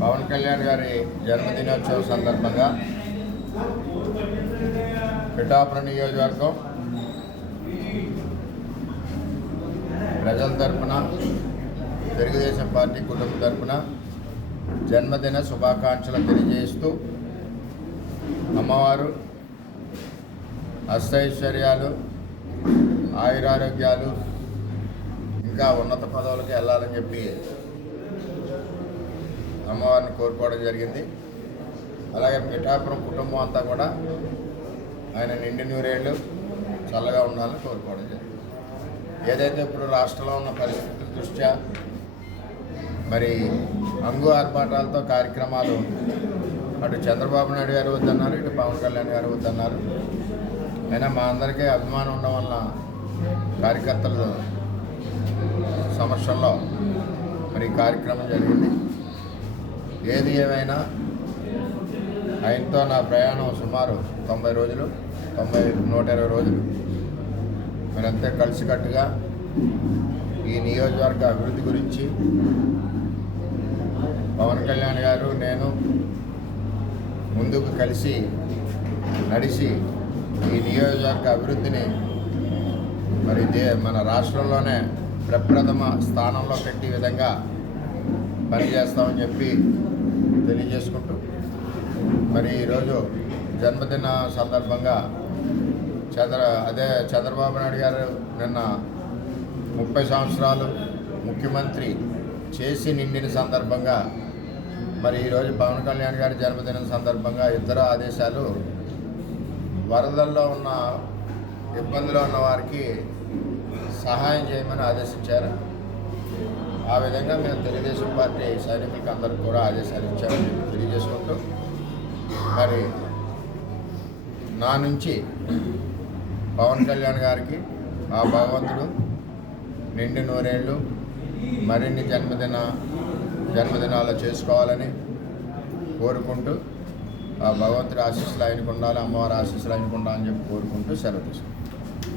పవన్ కళ్యాణ్ గారి జన్మదినోత్సవం సందర్భంగా పిఠాపురం నియోజకవర్గం ప్రజల తరపున తెలుగుదేశం పార్టీ కుటుంబ తరఫున జన్మదిన శుభాకాంక్షలు తెలియజేస్తూ అమ్మవారు అష్టైశ్వర్యాలు ఆయురారోగ్యాలు ఇంకా ఉన్నత పదవులకు వెళ్ళాలని చెప్పి అమ్మవారిని కోరుకోవడం జరిగింది. అలాగే పిఠాపురం కుటుంబం అంతా కూడా ఆయన నిండి నూరేళ్ళు చల్లగా ఉండాలని కోరుకోవడం జరిగింది. ఏదైతే ఇప్పుడు రాష్ట్రంలో ఉన్న పరిస్థితుల దృష్ట్యా మరి అంగు ఆర్భాటాలతో కార్యక్రమాలు అటు చంద్రబాబు నాయుడు గారు వద్దన్నారు ఇటు పవన్ కళ్యాణ్ గారు వద్దన్నారు అయినా మా అందరికీ అభిమానం ఉండడం వల్ల కార్యకర్తల సమక్షంలో మరి కార్యక్రమం జరిగింది. ఏది ఏమైనా? ఆయనతో నా ప్రయాణం సుమారు తొంభై రోజులు తొంభై నూట ఇరవై రోజులు. మరంతా కలిసికట్టుగా ఈ నియోజకవర్గ అభివృద్ధి గురించి పవన్ కళ్యాణ్ గారు నేను ముందుకు కలిసి నడిచి ఈ నియోజకవర్గ అభివృద్ధిని మరి దే మన రాష్ట్రంలోనే ప్రప్రథమ స్థానంలో పెట్టే విధంగా పనిచేస్తామని చెప్పి తెలియజేసుకుంటూ మరి ఈరోజు జన్మదిన సందర్భంగా చంద్ర అదే చంద్రబాబు నాయుడు గారు నిన్న ముప్పై సంవత్సరాలు ముఖ్యమంత్రి చేసి నిండిన సందర్భంగా మరి ఈరోజు పవన్ కళ్యాణ్ గారి జన్మదినం సందర్భంగా ఇద్దరు ఆదేశాలు వరదల్లో ఉన్న ఇబ్బందిలో ఉన్న వారికి సహాయం చేయమని ఆదేశించారు. ఆ విధంగా మేము తెలుగుదేశం పార్టీ సైనికులకు అందరికి కూడా ఆదేశాలు ఇచ్చామని చెప్పి తెలియజేసుకుంటూ మరి నా నుంచి పవన్ కళ్యాణ్ గారికి ఆ భగవంతుడు నిండి నూరేళ్ళు మరిన్ని జన్మదిన జన్మదినాలు చేసుకోవాలని కోరుకుంటూ ఆ భగవంతుడి ఆశీస్సులు ఆయనకు ఉండాలి అమ్మవారి ఆశీస్సులు ఆయనకు ఉండాలని చెప్పి కోరుకుంటూ సెలవు తీసుకుంటాం